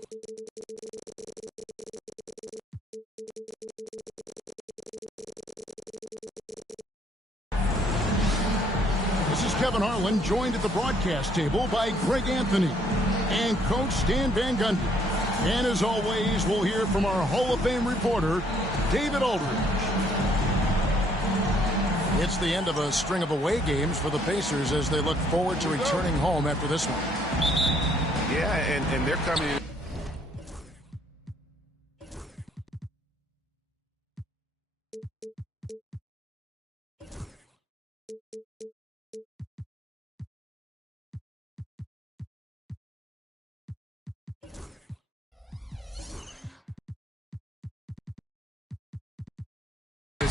This is Kevin Harlan, joined at the broadcast table by Greg Anthony and Coach Stan Van Gundy. And as always, we'll hear from our Hall of Fame reporter, David Aldridge. It's the end of a string of away games for the Pacers as they look forward to returning home after this one. Yeah, and they're coming in.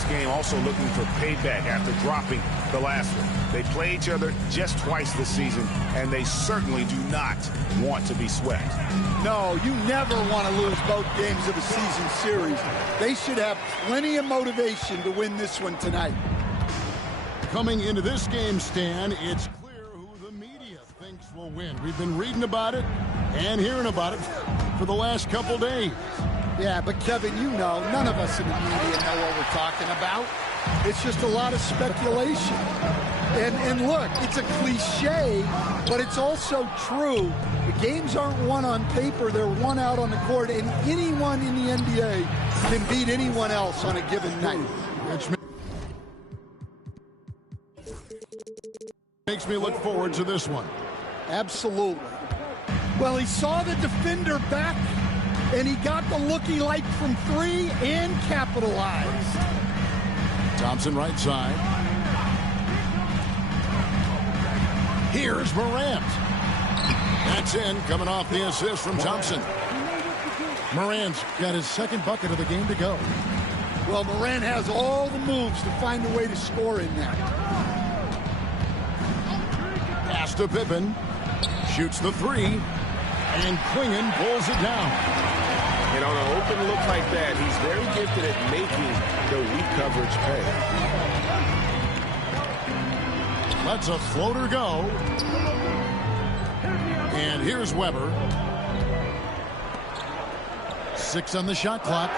Game also looking for payback after dropping the last one. They play each other just twice this season, and they certainly do not want to be swept. No, you never want to lose both games of a season series. They should have plenty of motivation to win this one tonight. Coming into this game, Stan, it's clear who the media thinks will win. We've been reading about it and hearing about it for the last couple days. Yeah, but Kevin, you know, none of us in the media know what we're talking about. It's just a lot of speculation. And look, it's a cliche, but it's also true. The games aren't won on paper, they're won out on the court, and anyone in the NBA can beat anyone else on a given night. Which makes me look forward to this one. Absolutely. Well, he saw the defender back, and he got the look he liked from three and capitalized. Thompson right side. Here's Morant. That's in, coming off the assist from Thompson. Morant's got his second bucket of the game to go. Well, Morant has all the moves to find a way to score in there. Pass to Pippen. Shoots the three. And Klingon pulls it down. And on an open look like that, he's very gifted at making the weak coverage pay. Lets a floater go. And here's Weber. 6 on the shot clock.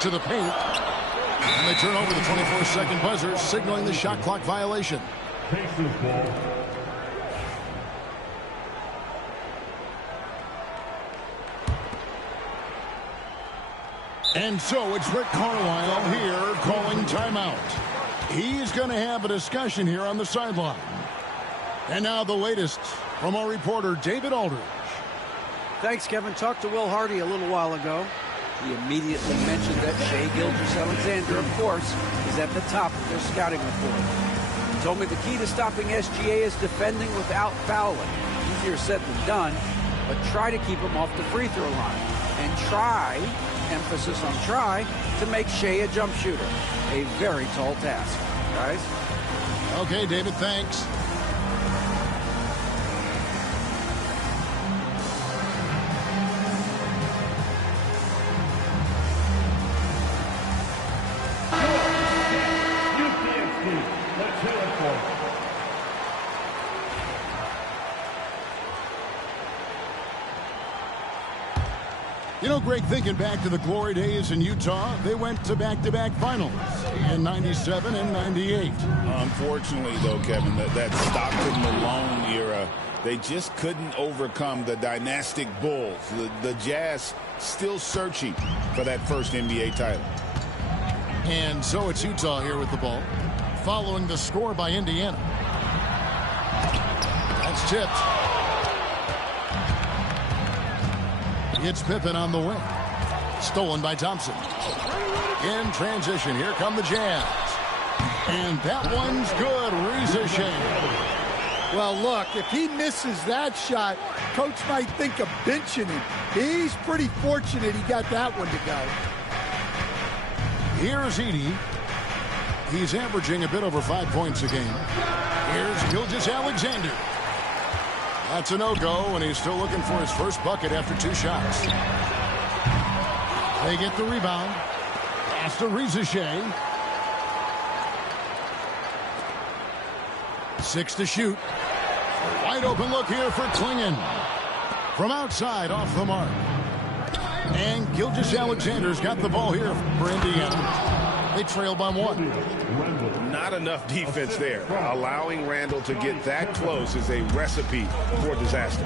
To the paint. And they turn over the 24-second buzzer, signaling the shot clock violation. And so it's Rick Carlisle here calling timeout. He's going to have a discussion here on the sideline. And now the latest from our reporter, David Aldridge. Thanks, Kevin. Talked to Will Hardy a little while ago. He immediately mentioned that Shai Gilgeous-Alexander, of course, is at the top of their scouting report. He told me the key to stopping SGA is defending without fouling. Easier said than done, but try to keep him off the free throw line. And try, emphasis on try, to make Shai a jump shooter. A very tall task, guys. Okay, David, thanks. You know, Greg, thinking back to the glory days in Utah, they went to back-to-back finals in 97 and 98. Unfortunately, though, Kevin, that Stockton Malone era, they just couldn't overcome the dynastic Bulls. The Jazz still searching for that first NBA title. And so it's Utah here with the ball, following the score by Indiana. That's tipped. It's Pippen on the wing. Stolen by Thompson. In transition, here come the Jazz. And that one's good. Reza Shai. Well, look, if he misses that shot, coach might think of benching him. He's pretty fortunate he got that one to go. Here's Edey. He's averaging a bit over 5 points a game. Here's Gilgeous-Alexander. That's a no-go, and he's still looking for his first bucket after 2 shots. They get the rebound. Pass to Reza Shai. 6 to shoot. Wide open look here for Klingon. From outside, off the mark. And Gilgeous-Alexander's got the ball here for Indiana. They trail by 1. Not enough defense there. Allowing Randall to get that close is a recipe for disaster.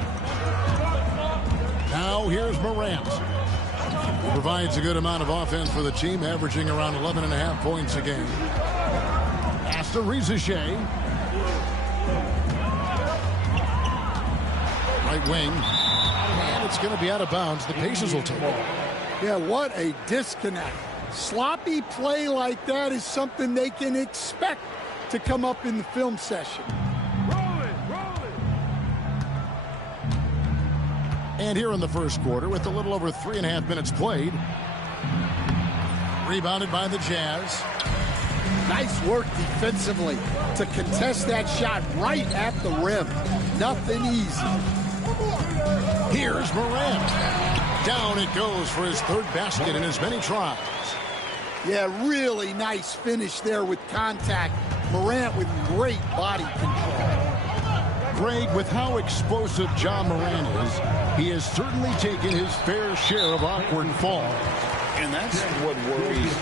Now here's Morant. He provides a good amount of offense for the team, averaging around 11.5 points a game. Pass to Risacher. Right wing. And it's going to be out of bounds. The Pacers will take it. Yeah, what a disconnect. Sloppy play like that is something they can expect to come up in the film session. And here in the first quarter, with a little over 3.5 minutes played. Rebounded by the Jazz. Nice work defensively to contest that shot right at the rim. Nothing easy. Here's Morant. Down it goes for his third basket in as many tries. Yeah, really nice finish there with contact. Morant with great body control. Greg, with how explosive John Morant is, he has certainly taken his fair share of awkward falls. And that's what worries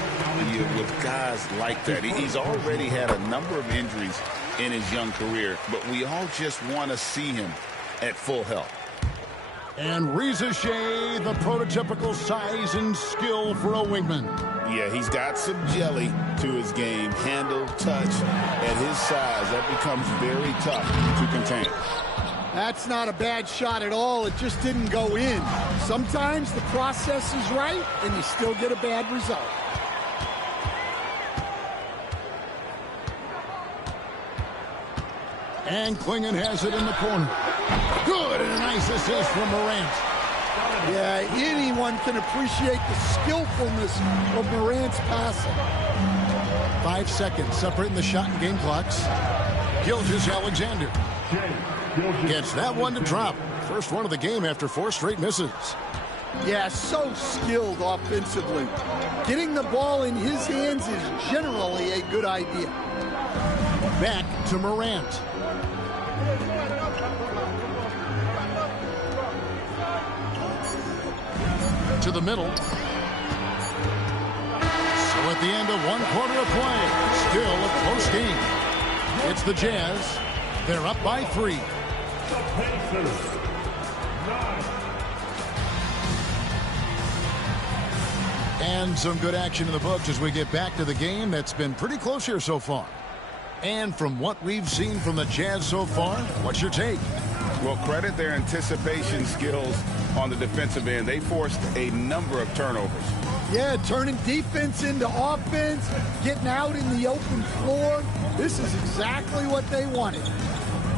you with guys like that. He's already had a number of injuries in his young career, but we all just want to see him at full health. And Risacher, the prototypical size and skill for a wingman. Yeah, he's got some jelly to his game. Handle, touch. At his size, that becomes very tough to contain. That's not a bad shot at all. It just didn't go in. Sometimes the process is right, and you still get a bad result. And Klingon has it in the corner. Good, and a nice assist from Morant. Yeah, anyone can appreciate the skillfulness of Morant's passing. 5 seconds separating the shot and game clocks. Gilgeous-Alexander gets that one to drop. First one of the game after 4 straight misses. Yeah, so skilled offensively. Getting the ball in his hands is generally a good idea. Back to Morant. To the middle. So at the end of 1 quarter of play, still a close game. It's the Jazz. They're up by 3. And some good action in the books as we get back to the game that's been pretty close here so far. And from what we've seen from the Jazz so far, what's your take? Well, credit their anticipation skills on the defensive end. They forced a number of turnovers. Yeah, turning defense into offense, getting out in the open floor. This is exactly what they wanted.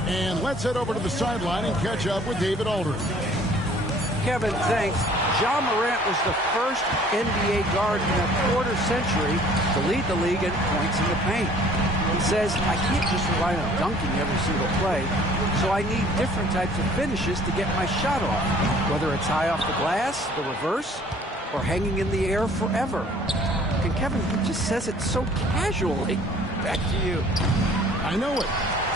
And let's head over to the sideline and catch up with David Aldridge. Kevin, thanks. John Morant was the first NBA guard in a quarter century to lead the league in points in the paint. He says, I can't just rely on dunking every single play, so I need different types of finishes to get my shot off, whether it's high off the glass, the reverse, or hanging in the air forever. And Kevin, he just says it so casually. Back to you. I know it.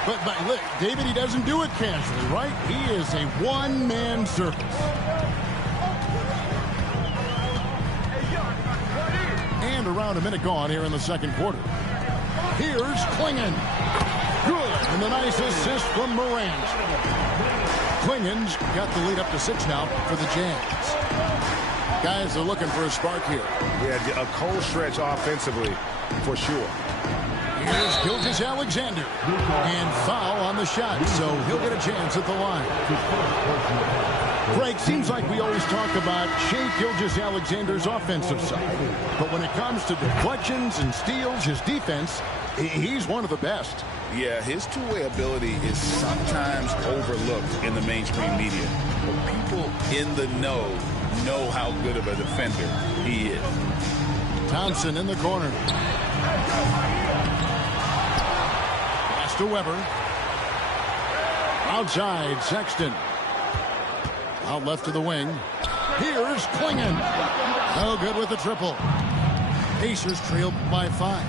But look, David, he doesn't do it casually, right? He is a one-man circus. And around a minute gone here in the second quarter. Here's Klingon. Good. And the nice assist from Morant. Klingon's got the lead up to 6 now for the Jazz. Guys are looking for a spark here. Yeah, a cold stretch offensively, for sure. Here's Gilgeous-Alexander. And foul on the shot, so he'll get a chance at the line. Greg, seems like we always talk about Shai Gilgeous-Alexander's offensive side. But when it comes to deflections and steals, his defense, he's one of the best. Yeah, his two-way ability is sometimes overlooked in the mainstream media. But people in the know how good of a defender he is. Thompson in the corner. Pass to Weber. Outside, Sexton. Out left to the wing. Here's Klingon. No good with the triple. Pacers trailed by 5.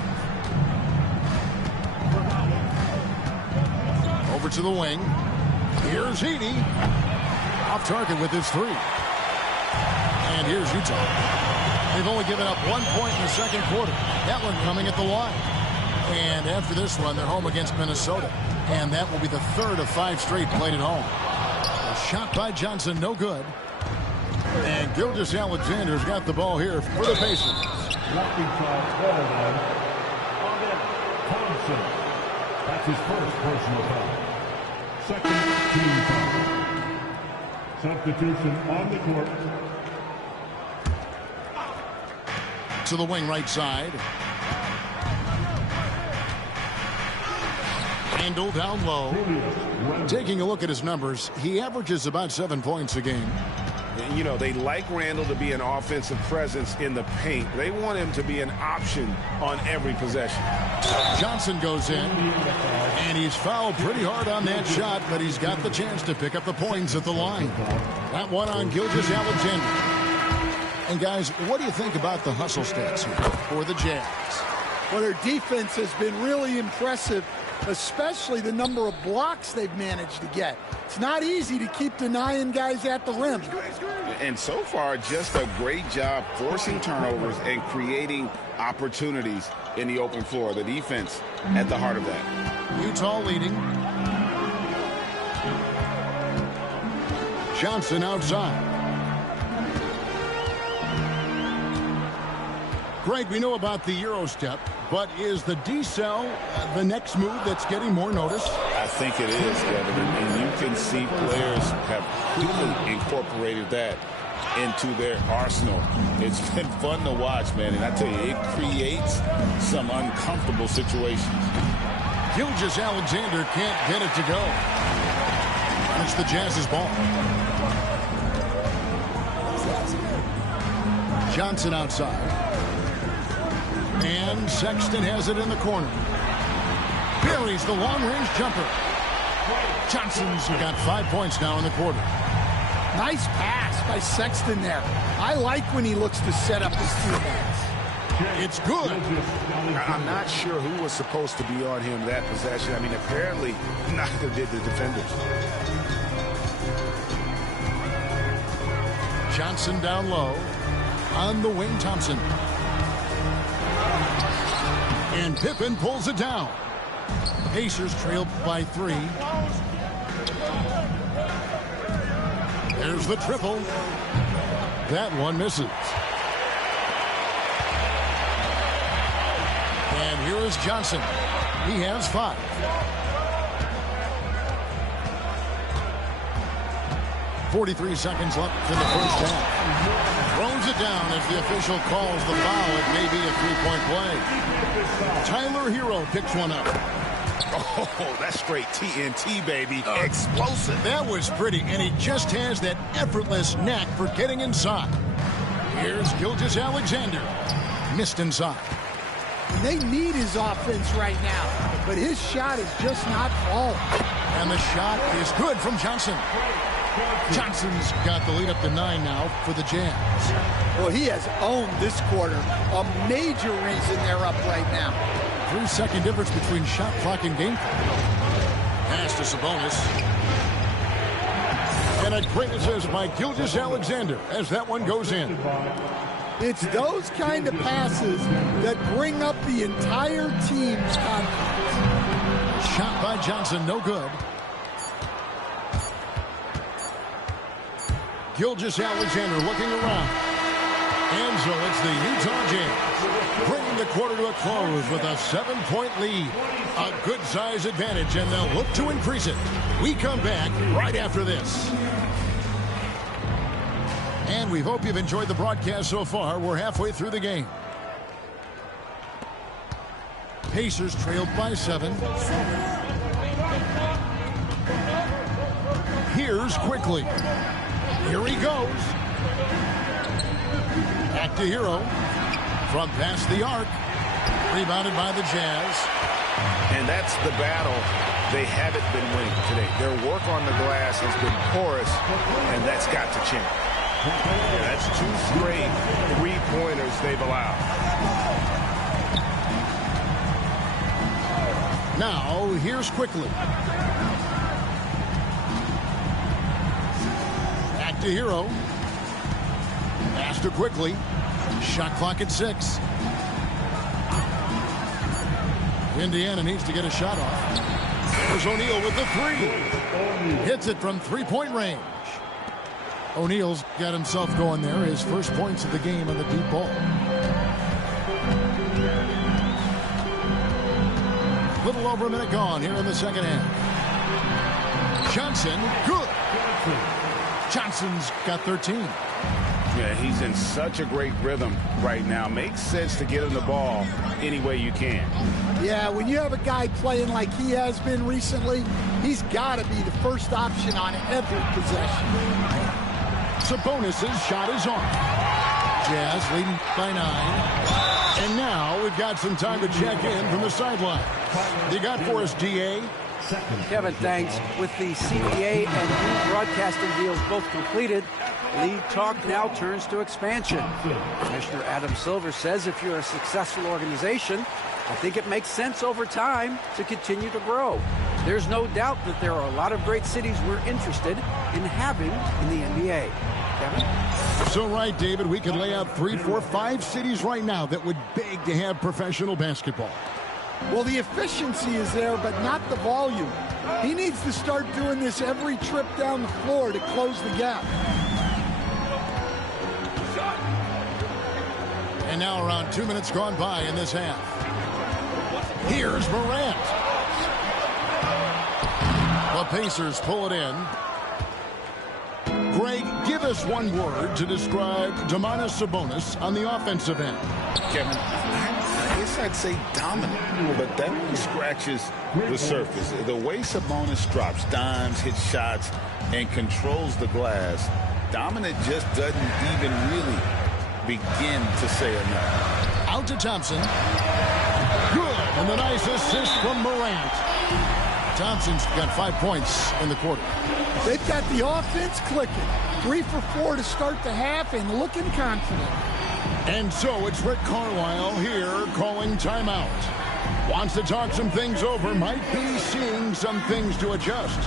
Over to the wing. Here's Edey. Off target with his three. And here's Utah. They've only given up 1 point in the second quarter. That one coming at the line. And after this one, they're home against Minnesota. And that will be the third of 5 straight played at home. A shot by Johnson, no good. And Gilgeous-Alexander's got the ball here for the Pacers. Walking foul better than Thompson. That's his first personal foul. Second team foul. Substitution on the court. To the wing right side. Handle down low. Taking a look at his numbers, he averages about 7 points a game. You know, they like Randle to be an offensive presence in the paint. They want him to be an option on every possession. Johnson goes in, and he's fouled pretty hard on that shot, but he's got the chance to pick up the points at the line. That one on Gilgeous-Alexander. And guys, what do you think about the hustle stats here for the Jazz? Well, their defense has been really impressive, especially the number of blocks they've managed to get. It's not easy to keep denying guys at the rim. And so far, just a great job forcing turnovers and creating opportunities in the open floor. The defense at the heart of that. Utah leading. Johnson outside. Greg, we know about the Euro step, but is the decel the next move that's getting more notice? I think it is, Kevin, and you can see players have quickly incorporated that into their arsenal. It's been fun to watch, man, and I tell you, it creates some uncomfortable situations. Gilgeous-Alexander can't get it to go. And it's the Jazz's ball. Johnson outside. And Sexton has it in the corner. Buries the long-range jumper. Johnson's got 5 points now in the quarter. Nice pass by Sexton there. I like when he looks to set up his teammates. It's good. I'm not sure who was supposed to be on him that possession. I mean, apparently neither did the defenders. Johnson down low. On the wing, Thompson. And Pippen pulls it down. Pacers trail by 3. There's the triple. That one misses. And here is Johnson. He has 5. .43 seconds left in the first half. Throws it down as the official calls the foul. It may be a 3-point play. Tyler Hero picks one up. Oh, that's straight TNT, baby. Explosive. That was pretty, and he just has that effortless knack for getting inside. Here's Gilgeous-Alexander. Missed inside. And they need his offense right now, but his shot is just not falling. And the shot is good from Johnson. Johnson's got the lead up to 9 now for the Jazz. Well, he has owned this quarter. A major reason they're up right now. 3-second difference between shot clock and game clock. Pass to Sabonis. And a great assist by Gilgeous-Alexander as that one goes in. It's those kind of passes that bring up the entire team's confidence. Shot by Johnson, no good. Gilgeous-Alexander looking around. And so it's the Utah Jazz bringing the quarter to a close with a 7-point lead. A good size advantage, and they'll look to increase it. We come back right after this. And we hope you've enjoyed the broadcast so far. We're halfway through the game. Pacers trailed by 7. Here's Quickly. Here he goes. Back to Hero. From past the arc. Rebounded by the Jazz. And that's the battle they haven't been winning today. Their work on the glass has been porous, and that's got to change. Yeah, that's 2 straight 3-pointers they've allowed. Now, here's Quickly. Back to Hero. Pass to Quickly. Shot clock at 6. Indiana needs to get a shot off. There's O'Neal with the 3. Hits it from three-point range. O'Neal's got himself going there. His first points of the game on the deep ball. Little over a minute gone here in the second half. Johnson, good. Johnson's got 13. Yeah, he's in such a great rhythm right now. Makes sense to get him the ball any way you can. Yeah, when you have a guy playing like he has been recently, he's got to be the first option on every possession. Sabonis' shot is on. Jazz leading by 9. And now we've got some time to check in from the sideline. You got for us, DA? Kevin, thanks. With the CBA and new broadcasting deals both completed, league talk now turns to expansion. Commissioner Adam Silver says if you're a successful organization, I think it makes sense over time to continue to grow. There's no doubt that there are a lot of great cities we're interested in having in the NBA. Kevin? So right, David, we could lay out 3, 4, 5 cities right now that would beg to have professional basketball. Well, the efficiency is there, but not the volume. He needs to start doing this every trip down the floor to close the gap. And now around 2 minutes gone by in this half. Here's Morant. The Pacers pull it in. Greg, give us one word to describe Domantas Sabonis on the offensive end. Kevin, I guess I'd say dominant, but that only scratches the surface. The way Sabonis drops dimes, hits shots, and controls the glass, dominant just doesn't even really begin to say enough. Out to Thompson. Good, and the nice assist from Morant. Thompson's got 5 points in the quarter. They've got the offense clicking. 3 for 4 to start the half and looking confident. And so it's Rick Carlisle here calling timeout. Wants to talk some things over, might be seeing some things to adjust.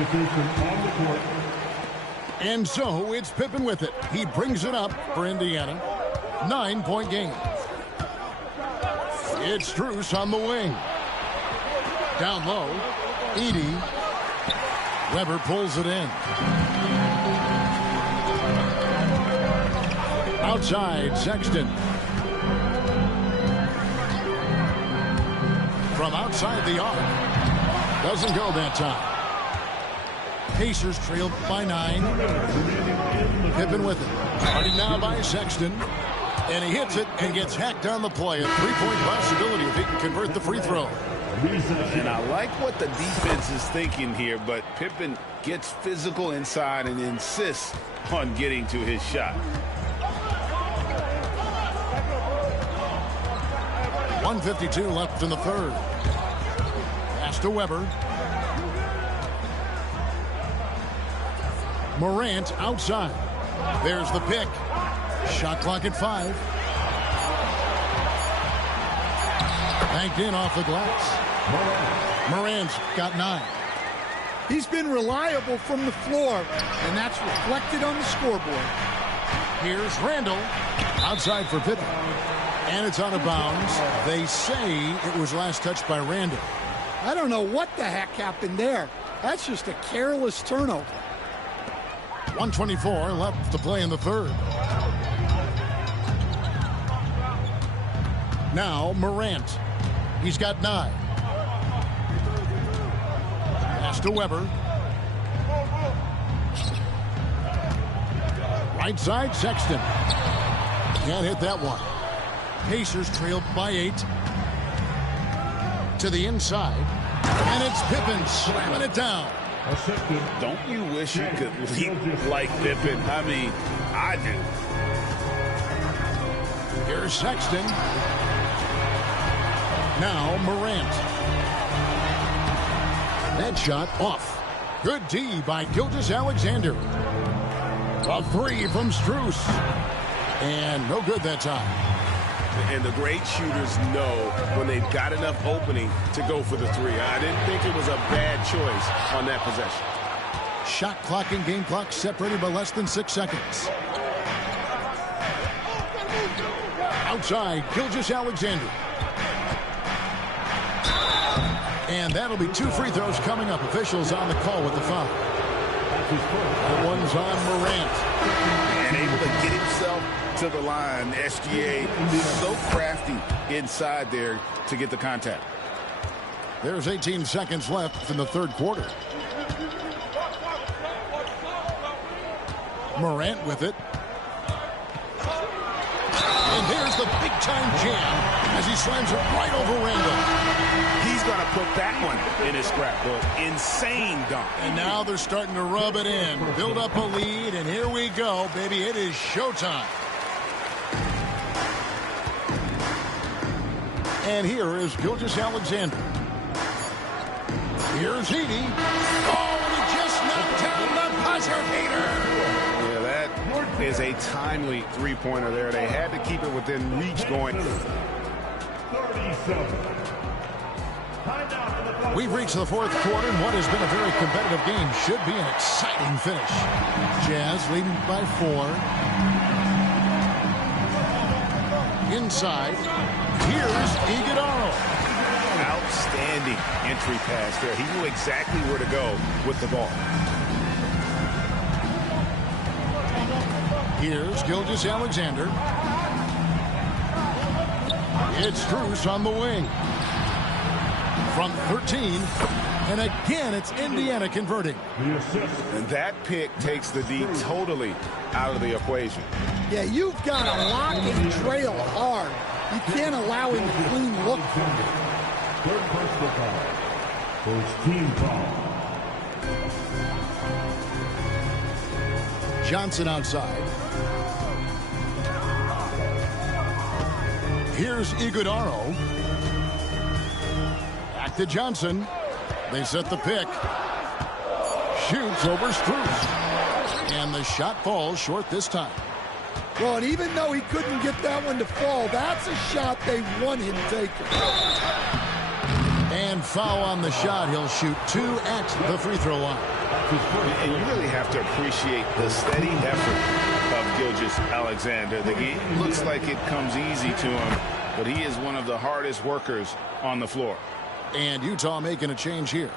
On the court. And so it's Pippen with it. He brings it up for Indiana. 9-point game. It's Strus on the wing. Down low. Edey. Weber pulls it in. Outside, Sexton. From outside the arc. Doesn't go that time. Pacers trailed by 9. Pippen with it. Starting now by Sexton. And he hits it and gets hacked on the play. A 3-point possibility if he can convert the free throw. And I like what the defense is thinking here, but Pippen gets physical inside and insists on getting to his shot. 1:52 left in the third. Pass to Weber. Morant outside. There's the pick. Shot clock at 5. Banked in off the glass. Morant's got 9. He's been reliable from the floor, and that's reflected on the scoreboard. Here's Randall. Outside for Pippen. And it's out of bounds. They say it was last touched by Randall. I don't know what the heck happened there. That's just a careless turnover. 1:24 left to play in the third. Now Morant. He's got 9. Pass to Weber. Right side, Sexton. Can't hit that one. Pacers trailed by 8. To the inside. And it's Pippen slamming it down. Don't you wish you could leap like Pippen? I mean, I do. Here's Sexton. Now Morant. That shot off. Good D by Gilgeous-Alexander. A three from Strus. And no good that time. And the great shooters know when they've got enough opening to go for the three. I didn't think it was a bad choice on that possession. Shot clock and game clock separated by less than 6 seconds. Outside, Gilgeous-Alexander. And that'll be 2 free throws coming up. Officials on the call with the foul. That one's on Morant. And able to get himself to the line. SGA so crafty inside there to get the contact. There's 18 seconds left in the third quarter. Morant with it. And there's the big-time jam as he slams it right over Randall. He's going to put that one in his scrapbook. Insane dunk. And now they're starting to rub it in. Build up a lead, and here we go, baby. It is showtime. And here is Gilgeous-Alexander. Here's Heaney. Oh, and he just knocked down the buzzer beater. Yeah, that is a timely three-pointer there. They had to keep it within reach going. 37. We've reached the fourth quarter, and what has been a very competitive game should be an exciting finish. Jazz leading by 4. Inside, here's Iguodala. Outstanding entry pass there. He knew exactly where to go with the ball. Here's Gilgeous-Alexander. It's Strus on the wing. From 13, and again, it's Indiana converting. And that pick takes the D totally out of the equation. Yeah, you've got to lock and trail hard. You can't allow him to clean look. Third personal foul. First team foul. Johnson outside. Here's Iguodala. Back to Johnson. They set the pick. Shoots over Strus. And the shot falls short this time. Well, and even though he couldn't get that one to fall, that's a shot they want him taking. And foul on the shot. He'll shoot 2 at the free throw line. And you really have to appreciate the steady effort of Gilgeous-Alexander. The game looks like it comes easy to him, but he is one of the hardest workers on the floor. And Utah making a change here.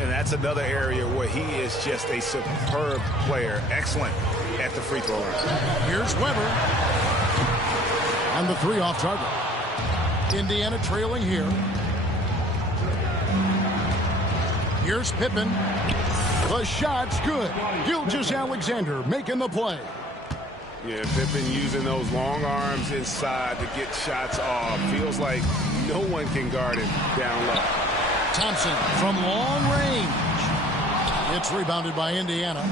And that's another area where he is just a superb player. Excellent at the free throw line. Here's Weber. On the 3 off target. Indiana trailing here. Here's Pippen. The shot's good. Gilgeous-Alexander making the play. Yeah, Pippen using those long arms inside to get shots off. Feels like no one can guard him down low. Thompson from long range. It's rebounded by Indiana.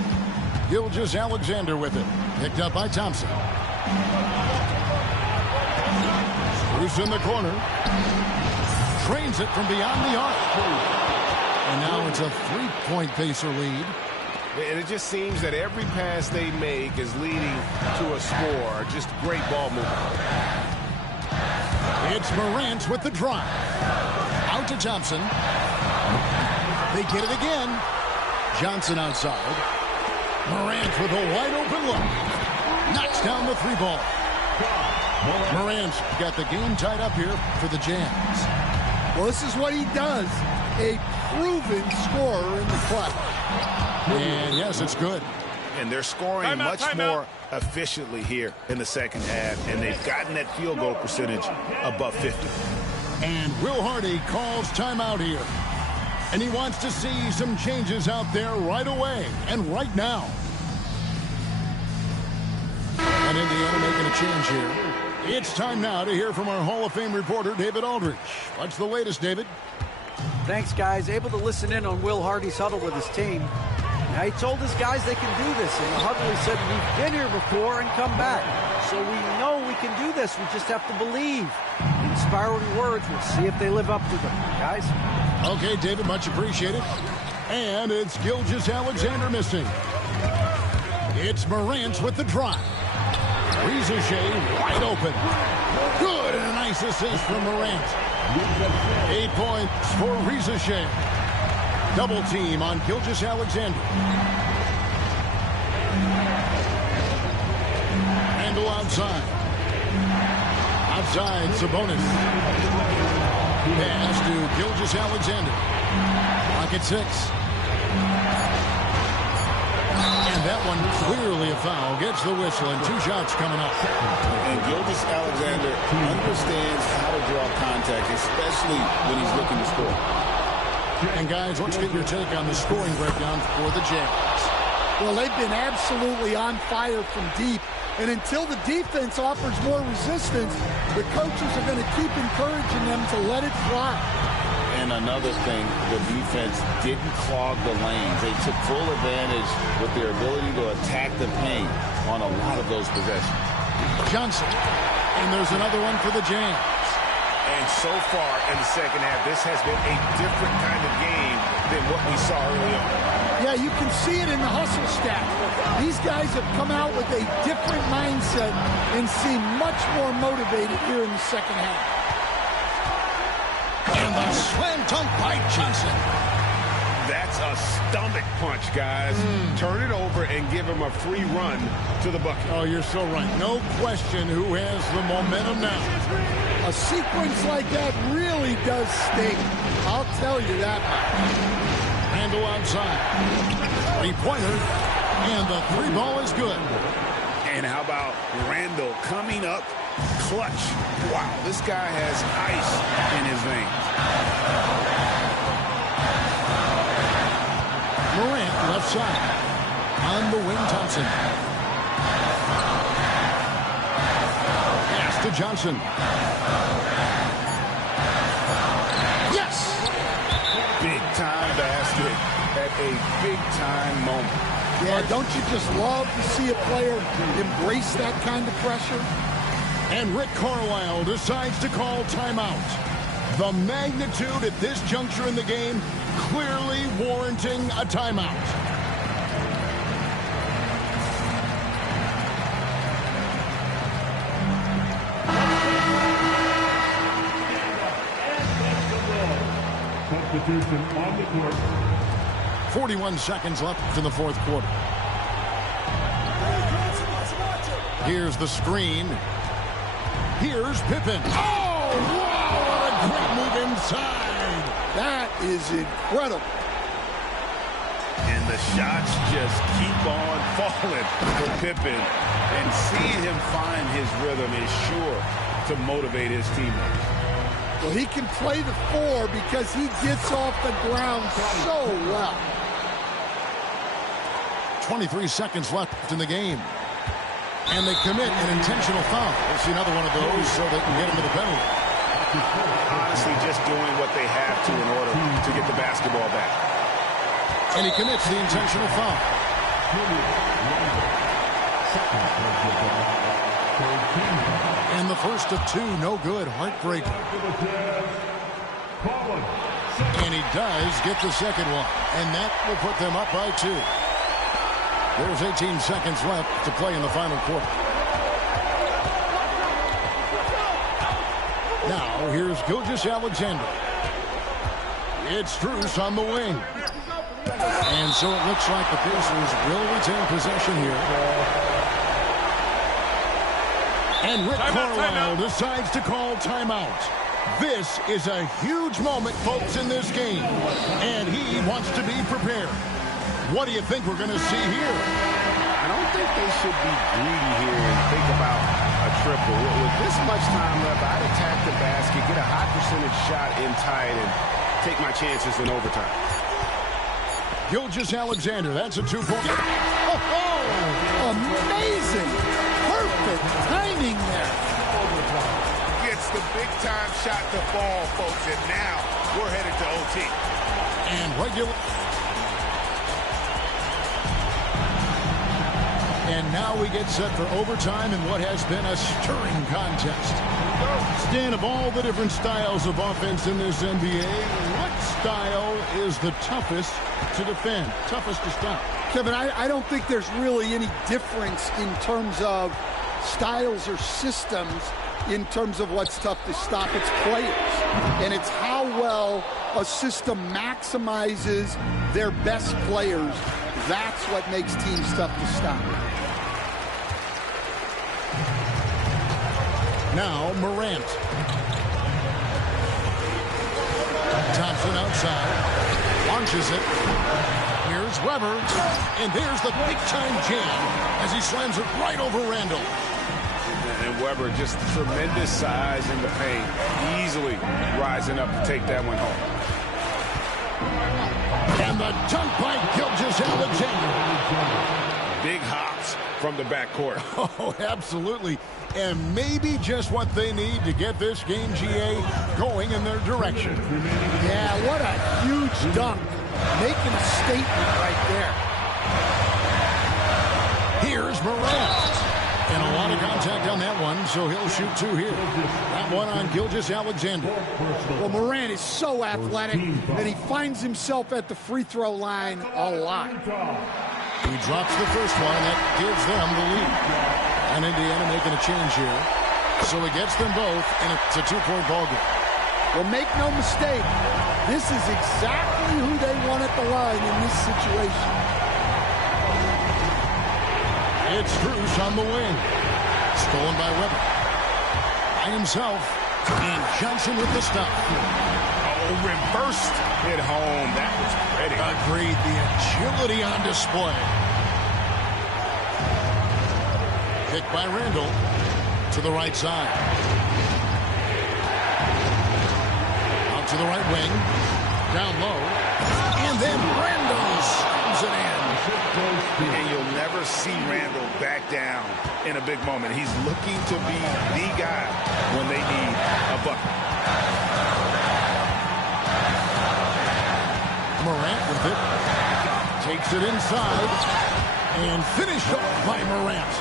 Gilgeous-Alexander with it. Picked up by Thompson. Strus in the corner. Trains it from beyond the arc. And now it's a 3-point Pacer lead. And it just seems that every pass they make is leading to a score. Just great ball movement. It's Morant with the drive. Out to Thompson. They get it again. Johnson outside. Morant with a wide open look. Knocks down the 3-ball. Morant's got the game tied up here for the Jazz. Well, this is what he does. A proven scorer in the clutch. And yes, it's good. And they're scoring much more efficiently here in the second half. And they've gotten that field goal percentage above 50. And Will Hardy calls timeout here. And he wants to see some changes out there right away and right now. And Indiana making a change here. It's time now to hear from our Hall of Fame reporter, David Aldridge. What's the latest, David? Thanks, guys. Able to listen in on Will Hardy's huddle with his team. Now, he told his guys they can do this. In the huddle, he said, we've been here before and come back. So we know we can do this. We just have to believe. inspiring words. We'll see if they live up to them. Guys? Okay, David, much appreciated. And it's Gilgeous-Alexander missing. It's Morant with the drive. Rizachet wide open. Good, and a nice assist from Morant. 8 points for Rizachet. Double team on Gilgeous-Alexander. Handle outside. Outside, Sabonis. Pass to Gilgeous-Alexander. Clock at 6. And that one clearly a foul. Gets the whistle, and 2 shots coming up. And Gilgeous-Alexander understands how to draw contact, especially when he's looking to score. And guys, let's get your take on the scoring breakdown for the Jazz. Well, they've been absolutely on fire from deep. And until the defense offers more resistance, the coaches are going to keep encouraging them to let it fly. And another thing, the defense didn't clog the lanes. They took full advantage with their ability to attack the paint on a lot of those possessions. Johnson. And there's another one for the Jazz. And so far in the second half, this has been a different kind of game than what we saw early on. Yeah, you can see it in the hustle stat. These guys have come out with a different mindset and seem much more motivated here in the second half. And the slam dunk by Johnson. That's a stomach punch, guys. Turn it over and give him a free run to the bucket. Oh, you're so right. No question who has the momentum now. A sequence like that really does sting. I'll tell you that much. Handle outside. 3-pointer. And the 3-ball is good. And how about Randall coming up clutch? Wow, this guy has ice in his veins. Morant left side. On the wing, Thompson. Pass to Johnson. Yes! Big-time basket at a big-time moment. Yeah, don't you just love to see a player embrace that kind of pressure? And Rick Carlisle decides to call timeout. The magnitude at this juncture in the game clearly warranting a timeout. Substitution on the court. 41 seconds left in the fourth quarter. Here's the screen. Here's Pippen. Oh, wow, what a great move inside. That is incredible. And the shots just keep on falling for Pippen. And seeing him find his rhythm is sure to motivate his teammates. Well, he can play the 4 because he gets off the ground so well. 23 seconds left in the game. And they commit an intentional foul. We'll see another one of those so they can get into the penalty. Honestly, just doing what they have to in order to get the basketball back. And he commits the intentional foul. And the first of 2, no good. Heartbreaker. And he does get the second one. And that will put them up by 2. There's 18 seconds left to play in the final quarter. Now, here's Gilgeous-Alexander. It's Strus on the wing. And so it looks like the Pacers will retain possession here. And Rick Carlisle decides to call timeout. This is a huge moment, folks, in this game. And he wants to be prepared. What do you think we're going to see here? I don't think they should be greedy here and think about a triple. With this much time left, I'd attack the basket, get a high percentage shot in tight, and take my chances in overtime. Gilgeous-Alexander, that's a 2-point. Oh, amazing. Perfect timing there. Gets the big-time shot to fall, folks, and now we're headed to OT. And regular. And now we get set for overtime in what has been a stirring contest. Stan, of all the different styles of offense in this NBA, what style is the toughest to defend, toughest to stop? Kevin, I don't think there's really any difference in terms of styles or systems in terms of what's tough to stop. It's players, and it's how well a system maximizes their best players. That's what makes teams tough to stop. Now Morant. Thompson outside. Launches it. Here's Weber. And there's the big-time jam as he slams it right over Randall. And Weber, just tremendous size in the paint. Easily rising up to take that one home. And the dunk by Gilgeous-Alexander. Big hops from the backcourt. Oh, absolutely. And maybe just what they need to get this game, GA, going in their direction. Yeah, what a huge dunk. Making a statement right there. Here's Morant. And a lot of contact on that one, so he'll shoot two here. That one on Gilgeous-Alexander. Well, Morant is so athletic that he finds himself at the free throw line a lot. He drops the first one, and that gives them the lead. And Indiana making a change here. So he gets them both, and it's a two-point ball game. Well, make no mistake, this is exactly who they want at the line in this situation. It's Strus on the wing. Stolen by Weber. By himself. And Johnson with the stop. Oh, reversed it home. That was pretty. Agreed. The agility on display. Pick by Randall. To the right side. Out to the right wing. Down low. And then Randall slams it in. And you'll never see Randall back down in a big moment. He's looking to be the guy when they need a bucket. Morant with it. Takes it inside. And finished off by Morant.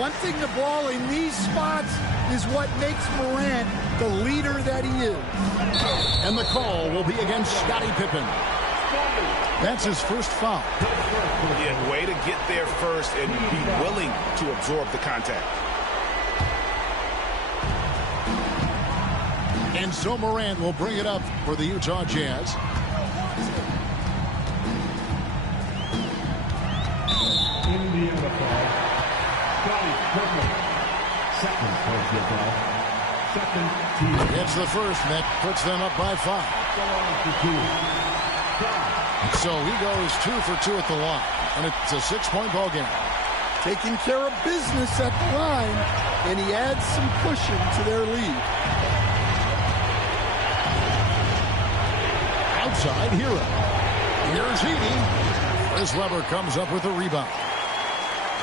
One thing the ball in these spots is what makes Morant the leader that he is. And the call will be against Scottie Pippen. That's his first foul. Yeah, way to get there first and be willing to absorb the contact. And so Morant will bring it up for the Utah Jazz. Indiana foul. Scottie Pippen. Second personal foul. Second team. It's the first, and that puts them up by 5. So he goes 2 for 2 at the line, and it's a 6-point ball game. Taking care of business at the line, and he adds some cushion to their lead. Outside, Hero. Here's Heaney. Chris Webber comes up with a rebound.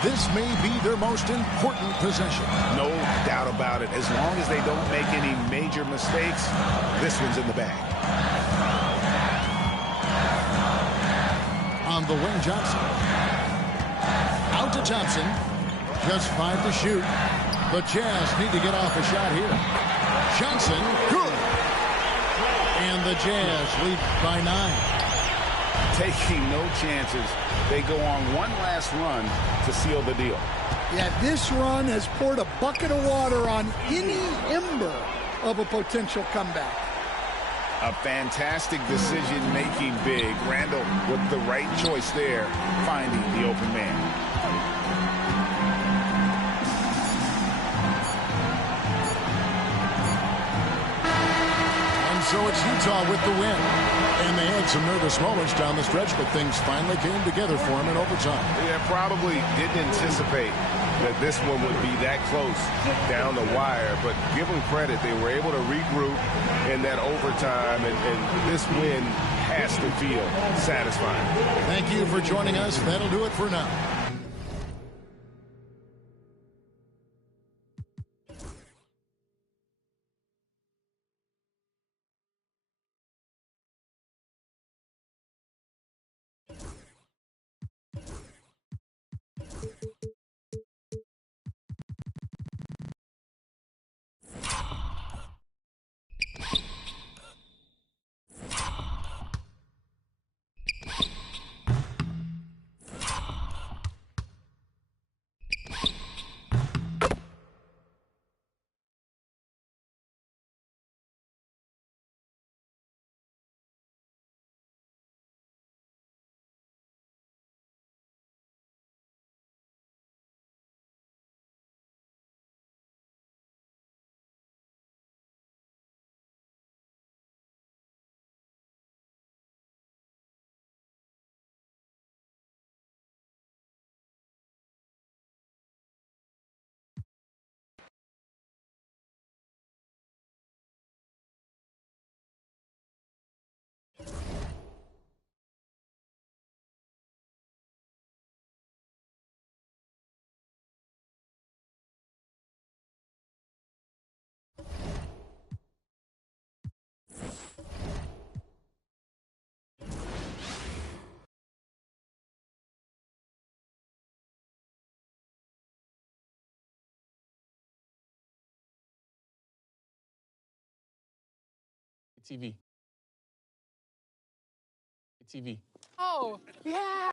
This may be their most important possession. No doubt about it. As long as they don't make any major mistakes, this one's in the bag. On the wing, Johnson. Out to Thompson. Just 5 to shoot. The Jazz need to get off a shot here. Johnson, good. And the Jazz lead by 9. Taking no chances. They go on one last run to seal the deal. Yeah, this run has poured a bucket of water on any ember of a potential comeback. A fantastic decision-making big. Randall with the right choice there, finding the open man. And so it's Utah with the win. And they had some nervous moments down the stretch, but things finally came together for them in overtime. Yeah, probably didn't anticipate that this one would be that close down the wire, but give them credit. They were able to regroup in that overtime, and this win has to feel satisfying. Thank you for joining us. That'll do it for now. TV. TV. Oh, yeah.